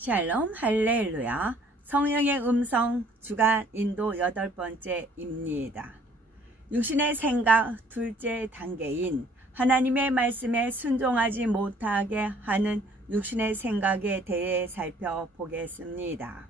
샬롬 할렐루야. 성령의 음성 주간 인도 8번째입니다. 육신의 생각 둘째 단계인 하나님의 말씀에 순종하지 못하게 하는 육신의 생각에 대해 살펴보겠습니다.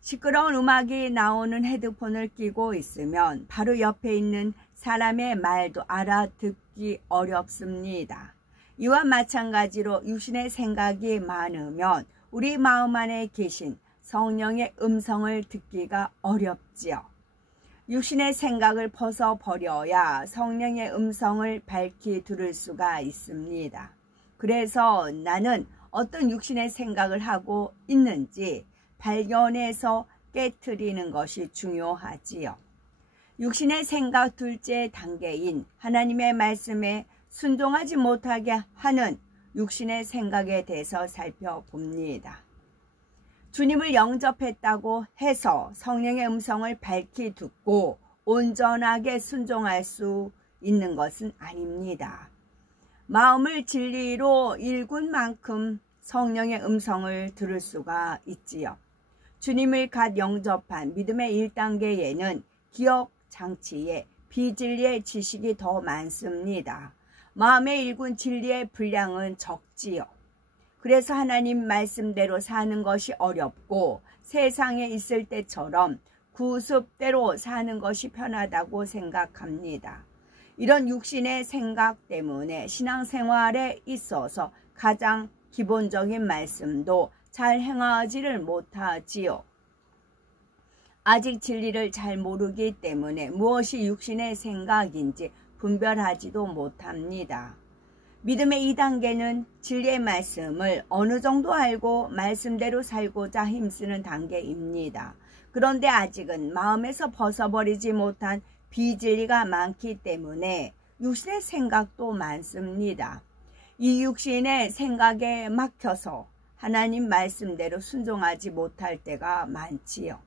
시끄러운 음악이 나오는 헤드폰을 끼고 있으면 바로 옆에 있는 사람의 말도 알아듣기 어렵습니다. 이와 마찬가지로 육신의 생각이 많으면 우리 마음 안에 계신 성령의 음성을 듣기가 어렵지요. 육신의 생각을 벗어버려야 성령의 음성을 밝히 들을 수가 있습니다. 그래서 나는 어떤 육신의 생각을 하고 있는지 발견해서 깨트리는 것이 중요하지요. 육신의 생각 둘째 단계인 하나님의 말씀에 순종하지 못하게 하는 육신의 생각에 대해서 살펴봅니다. 주님을 영접했다고 해서 성령의 음성을 밝히 듣고 온전하게 순종할 수 있는 것은 아닙니다. 마음을 진리로 일군 만큼 성령의 음성을 들을 수가 있지요. 주님을 갓 영접한 믿음의 1단계에는 기억 장치에 비진리의 지식이 더 많습니다. 마음의 일군 진리의 분량은 적지요. 그래서 하나님 말씀대로 사는 것이 어렵고 세상에 있을 때처럼 구습대로 사는 것이 편하다고 생각합니다. 이런 육신의 생각 때문에 신앙생활에 있어서 가장 기본적인 말씀도 잘 행하지를 못하지요. 아직 진리를 잘 모르기 때문에 무엇이 육신의 생각인지 분별하지도 못합니다. 믿음의 2단계는 진리의 말씀을 어느 정도 알고 말씀대로 살고자 힘쓰는 단계입니다. 그런데 아직은 마음에서 벗어버리지 못한 비진리가 많기 때문에 육신의 생각도 많습니다. 이 육신의 생각에 막혀서 하나님 말씀대로 순종하지 못할 때가 많지요.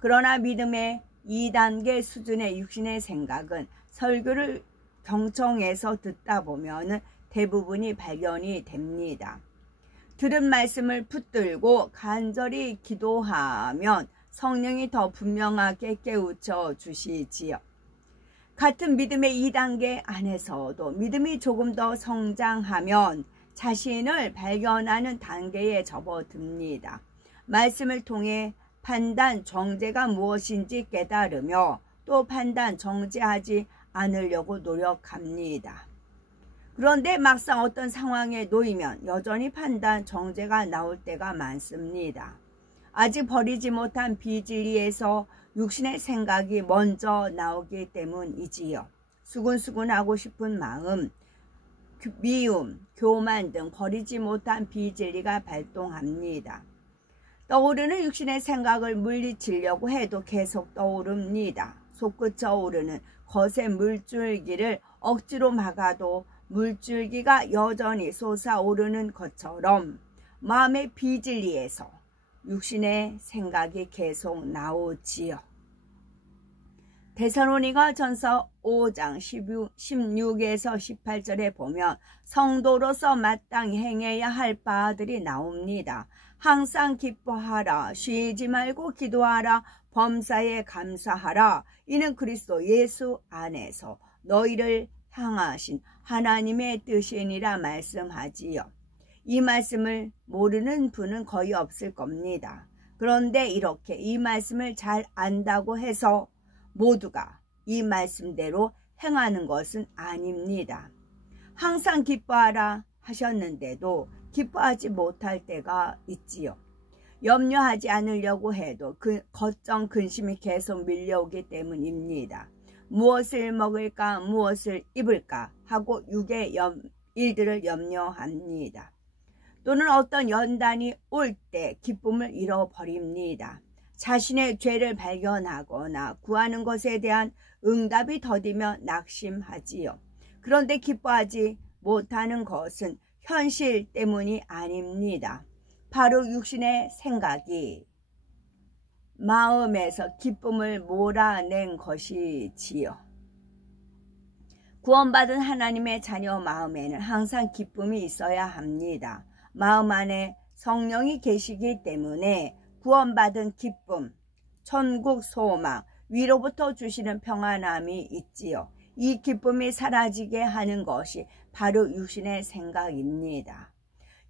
그러나 믿음의 2단계 수준의 육신의 생각은 설교를 경청해서 듣다 보면 대부분이 발견이 됩니다. 들은 말씀을 붙들고 간절히 기도하면 성령이 더 분명하게 깨우쳐 주시지요. 같은 믿음의 2단계 안에서도 믿음이 조금 더 성장하면 자신을 발견하는 단계에 접어듭니다. 말씀을 통해 판단 정죄가 무엇인지 깨달으며 또 판단 정죄하지 않으려고 노력합니다. 그런데 막상 어떤 상황에 놓이면 여전히 판단 정죄가 나올 때가 많습니다. 아직 버리지 못한 비진리에서 육신의 생각이 먼저 나오기 때문이지요. 수근수근하고 싶은 마음, 미움, 교만 등 버리지 못한 비진리가 발동합니다. 떠오르는 육신의 생각을 물리치려고 해도 계속 떠오릅니다. 솟구쳐 오르는 거센 물줄기를 억지로 막아도 물줄기가 여전히 솟아오르는 것처럼 마음의 비진리에서 육신의 생각이 계속 나오지요. 데살로니가전서 5장 16에서 18절에 보면 성도로서 마땅히 행해야 할 바들이 나옵니다. 항상 기뻐하라, 쉬지 말고 기도하라, 범사에 감사하라. 이는 그리스도 예수 안에서 너희를 향하신 하나님의 뜻이니라 말씀하지요. 이 말씀을 모르는 분은 거의 없을 겁니다. 그런데 이렇게 이 말씀을 잘 안다고 해서 모두가 이 말씀대로 행하는 것은 아닙니다. 항상 기뻐하라 하셨는데도 기뻐하지 못할 때가 있지요. 염려하지 않으려고 해도 걱정 근심이 계속 밀려오기 때문입니다. 무엇을 먹을까 무엇을 입을까 하고 육의 일들을 염려합니다. 또는 어떤 연단이 올 때 기쁨을 잃어버립니다. 자신의 죄를 발견하거나 구하는 것에 대한 응답이 더디며 낙심하지요. 그런데 기뻐하지 못하는 것은 현실 때문이 아닙니다. 바로 육신의 생각이 마음에서 기쁨을 몰아낸 것이지요. 구원받은 하나님의 자녀 마음에는 항상 기쁨이 있어야 합니다. 마음 안에 성령이 계시기 때문에 구원받은 기쁨, 천국 소망, 위로부터 주시는 평안함이 있지요. 이 기쁨이 사라지게 하는 것이 바로 육신의 생각입니다.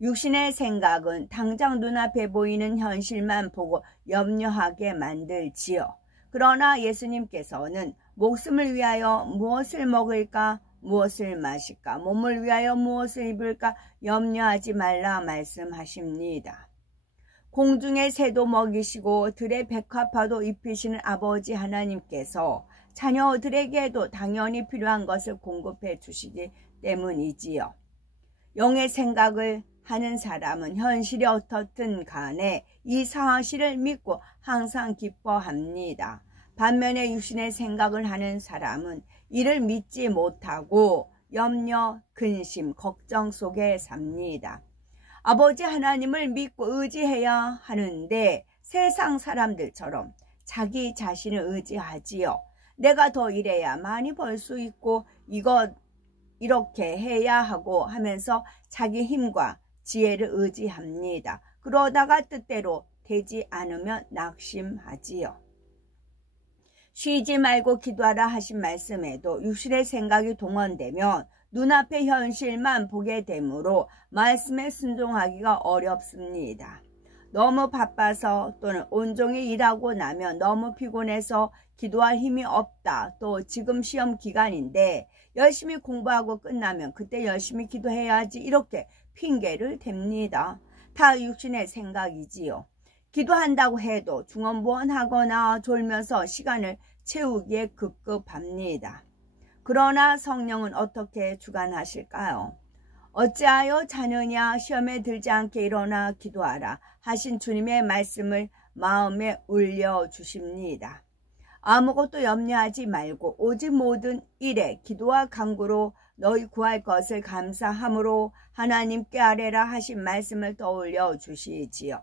육신의 생각은 당장 눈앞에 보이는 현실만 보고 염려하게 만들지요. 그러나 예수님께서는 목숨을 위하여 무엇을 먹을까, 무엇을 마실까, 몸을 위하여 무엇을 입을까 염려하지 말라 말씀하십니다. 공중의 새도 먹이시고 들의 백합화도 입히시는 아버지 하나님께서 자녀들에게도 당연히 필요한 것을 공급해 주시기 때문이지요. 영의 생각을 하는 사람은 현실이 어떻든 간에 이 사실을 믿고 항상 기뻐합니다. 반면에 육신의 생각을 하는 사람은 이를 믿지 못하고 염려, 근심, 걱정 속에 삽니다. 아버지 하나님을 믿고 의지해야 하는데 세상 사람들처럼 자기 자신을 의지하지요. 내가 더 일해야 많이 벌 수 있고 이렇게 해야 하고 하면서 자기 힘과 지혜를 의지합니다. 그러다가 뜻대로 되지 않으면 낙심하지요. 쉬지 말고 기도하라 하신 말씀에도 육신의 생각이 동원되면 눈앞의 현실만 보게 되므로 말씀에 순종하기가 어렵습니다. 너무 바빠서 또는 온종일 일하고 나면 너무 피곤해서 기도할 힘이 없다. 또 지금 시험 기간인데 열심히 공부하고 끝나면 그때 열심히 기도해야지 이렇게 핑계를 댑니다. 다 육신의 생각이지요. 기도한다고 해도 중언부언하거나 졸면서 시간을 채우기에 급급합니다. 그러나 성령은 어떻게 주관하실까요? 어찌하여 자느냐 시험에 들지 않게 일어나 기도하라 하신 주님의 말씀을 마음에 울려주십니다. 아무것도 염려하지 말고 오직 모든 일에 기도와 간구로 너희 구할 것을 감사함으로 하나님께 아뢰라 하신 말씀을 떠올려 주시지요.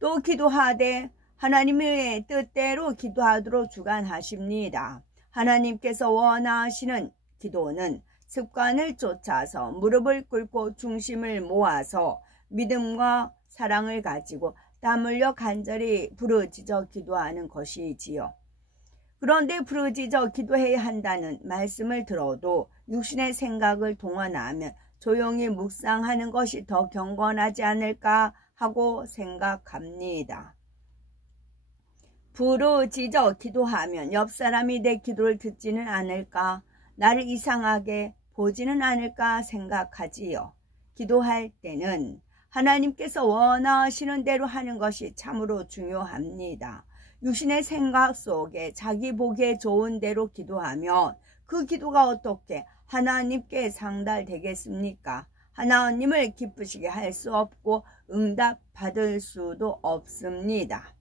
또 기도하되 하나님의 뜻대로 기도하도록 주관하십니다. 하나님께서 원하시는 기도는 습관을 쫓아서 무릎을 꿇고 중심을 모아서 믿음과 사랑을 가지고 땀 흘려 간절히 부르짖어 기도하는 것이지요. 그런데 부르짖어 기도해야 한다는 말씀을 들어도 육신의 생각을 동원하면 조용히 묵상하는 것이 더 경건하지 않을까 하고 생각합니다. 부르짖어 기도하면 옆 사람이 내 기도를 듣지는 않을까, 나를 이상하게 보지는 않을까 생각하지요. 기도할 때는 하나님께서 원하시는 대로 하는 것이 참으로 중요합니다. 육신의 생각 속에 자기 보기에 좋은 대로 기도하면 그 기도가 어떻게 하나님께 상달되겠습니까? 하나님을 기쁘시게 할 수 없고 응답 받을 수도 없습니다.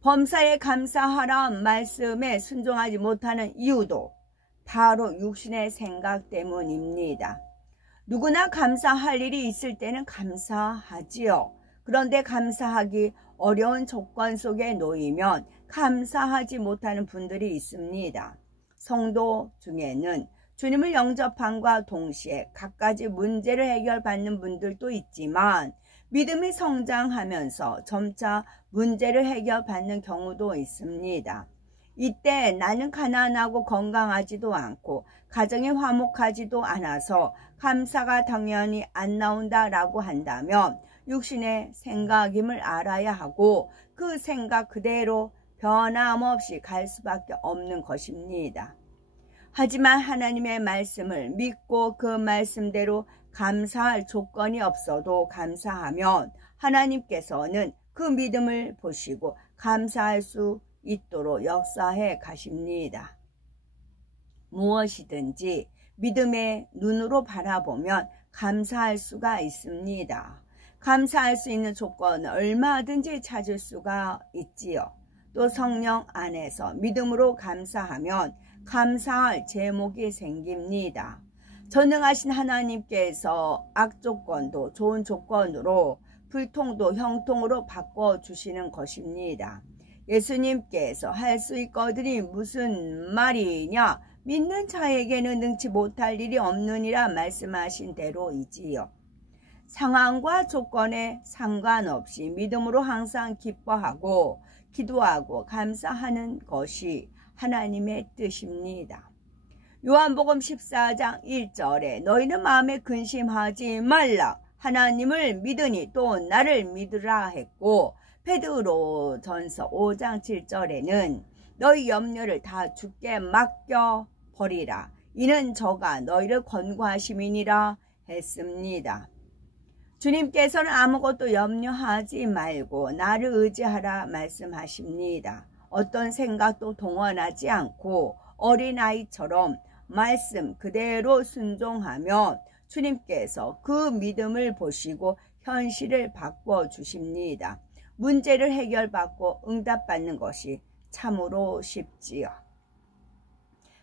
범사에 감사하라 말씀에 순종하지 못하는 이유도 바로 육신의 생각 때문입니다. 누구나 감사할 일이 있을 때는 감사하지요. 그런데 감사하기 어려운 조건 속에 놓이면 감사하지 못하는 분들이 있습니다. 성도 중에는 주님을 영접함과 동시에 갖가지 문제를 해결받는 분들도 있지만 믿음이 성장하면서 점차 문제를 해결받는 경우도 있습니다. 이때 나는 가난하고 건강하지도 않고 가정이 화목하지도 않아서 감사가 당연히 안 나온다라고 한다면 육신의 생각임을 알아야 하고 그 생각 그대로 변함없이 갈 수밖에 없는 것입니다. 하지만 하나님의 말씀을 믿고 그 말씀대로 감사할 조건이 없어도 감사하면 하나님께서는 그 믿음을 보시고 감사할 수 있도록 역사해 가십니다. 무엇이든지 믿음의 눈으로 바라보면 감사할 수가 있습니다. 감사할 수 있는 조건은 얼마든지 찾을 수가 있지요. 또 성령 안에서 믿음으로 감사하면 감사할 제목이 생깁니다. 전능하신 하나님께서 악조건도 좋은 조건으로 불통도 형통으로 바꿔주시는 것입니다. 예수님께서 할 수 있거든이 무슨 말이냐? 믿는 자에게는 능치 못할 일이 없느니라 말씀하신 대로이지요. 상황과 조건에 상관없이 믿음으로 항상 기뻐하고 기도하고 감사하는 것이 하나님의 뜻입니다. 요한복음 14장 1절에 너희는 마음에 근심하지 말라. 하나님을 믿으니 또 나를 믿으라 했고, 베드로전서 5장 7절에는 너희 염려를 다 주께 맡겨 버리라. 이는 저가 너희를 권고하심이니라 했습니다. 주님께서는 아무것도 염려하지 말고 나를 의지하라 말씀하십니다. 어떤 생각도 동원하지 않고 어린아이처럼 말씀 그대로 순종하며 주님께서 그 믿음을 보시고 현실을 바꿔주십니다. 문제를 해결받고 응답받는 것이 참으로 쉽지요.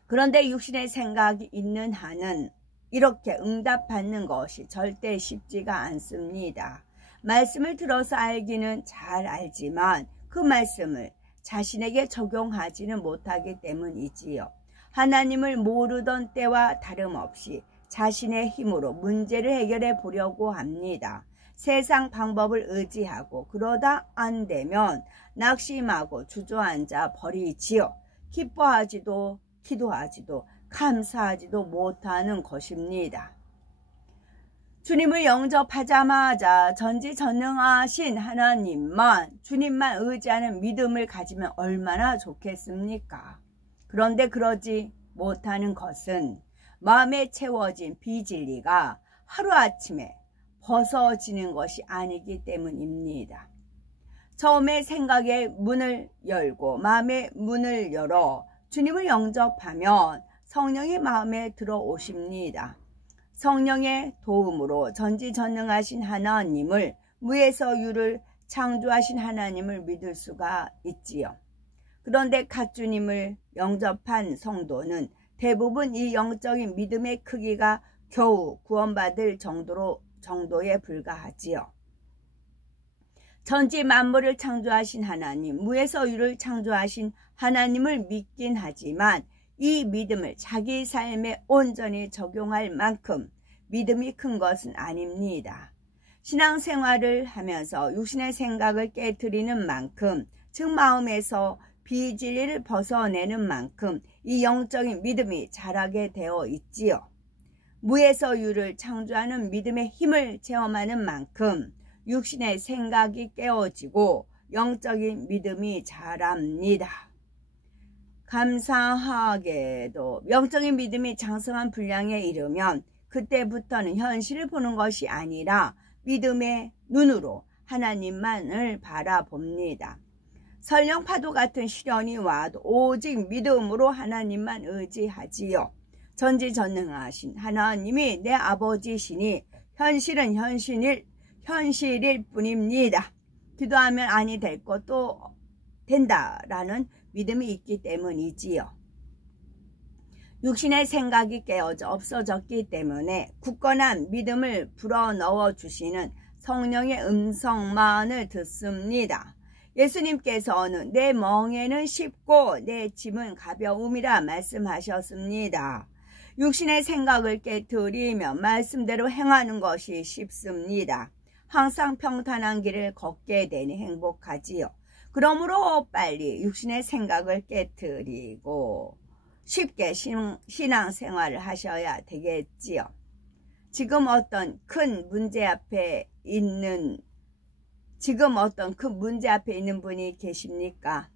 그런데 육신의 생각이 있는 한은 이렇게 응답받는 것이 절대 쉽지가 않습니다. 말씀을 들어서 알기는 잘 알지만 그 말씀을 자신에게 적용하지는 못하기 때문이지요. 하나님을 모르던 때와 다름없이 자신의 힘으로 문제를 해결해 보려고 합니다. 세상 방법을 의지하고 그러다 안 되면 낙심하고 주저앉아 버리지요. 기뻐하지도 기도하지도 감사하지도 못하는 것입니다. 주님을 영접하자마자 전지전능하신 하나님만, 주님만 의지하는 믿음을 가지면 얼마나 좋겠습니까? 그런데 그러지 못하는 것은 마음에 채워진 비진리가 하루아침에 벗어지는 것이 아니기 때문입니다. 처음에 생각의 문을 열고 마음의 문을 열어 주님을 영접하면 성령이 마음에 들어오십니다. 성령의 도움으로 전지전능하신 하나님을, 무에서 유를 창조하신 하나님을 믿을 수가 있지요. 그런데 갓주님을 영접한 성도는 대부분 이 영적인 믿음의 크기가 겨우 구원받을 정도에 불과하지요. 전지 만물을 창조하신 하나님, 무에서 유를 창조하신 하나님을 믿긴 하지만 이 믿음을 자기 삶에 온전히 적용할 만큼 믿음이 큰 것은 아닙니다. 신앙생활을 하면서 육신의 생각을 깨트리는 만큼, 즉 마음에서 비진리를 벗어내는 만큼 이 영적인 믿음이 자라게 되어 있지요. 무에서 유를 창조하는 믿음의 힘을 체험하는 만큼 육신의 생각이 깨어지고 영적인 믿음이 자랍니다. 감사하게도 영적인 믿음이 장성한 분량에 이르면 그때부터는 현실을 보는 것이 아니라 믿음의 눈으로 하나님만을 바라봅니다. 설령 파도 같은 시련이 와도 오직 믿음으로 하나님만 의지하지요. 전지전능하신 하나님이 내 아버지시니 현실은 현실일 뿐입니다. 기도하면 아니 될 것도 된다라는 믿음이 있기 때문이지요. 육신의 생각이 깨어져 없어졌기 때문에 굳건한 믿음을 불어넣어 주시는 성령의 음성만을 듣습니다. 예수님께서는 내 멍에는 쉽고 내 짐은 가벼움이라 말씀하셨습니다. 육신의 생각을 깨트리며 말씀대로 행하는 것이 쉽습니다. 항상 평탄한 길을 걷게 되니 행복하지요. 그러므로 빨리 육신의 생각을 깨트리고 쉽게 신앙생활을 하셔야 되겠지요. 지금 어떤 큰 문제 앞에 있는 분이 계십니까?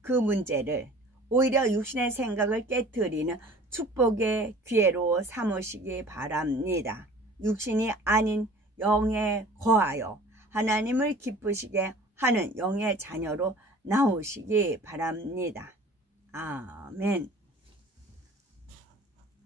그 문제를 오히려 육신의 생각을 깨트리는 축복의 기회로 삼으시기 바랍니다. 육신이 아닌 영에 거하여 하나님을 기쁘시게 하는 영의 자녀로 나오시기 바랍니다. 아멘.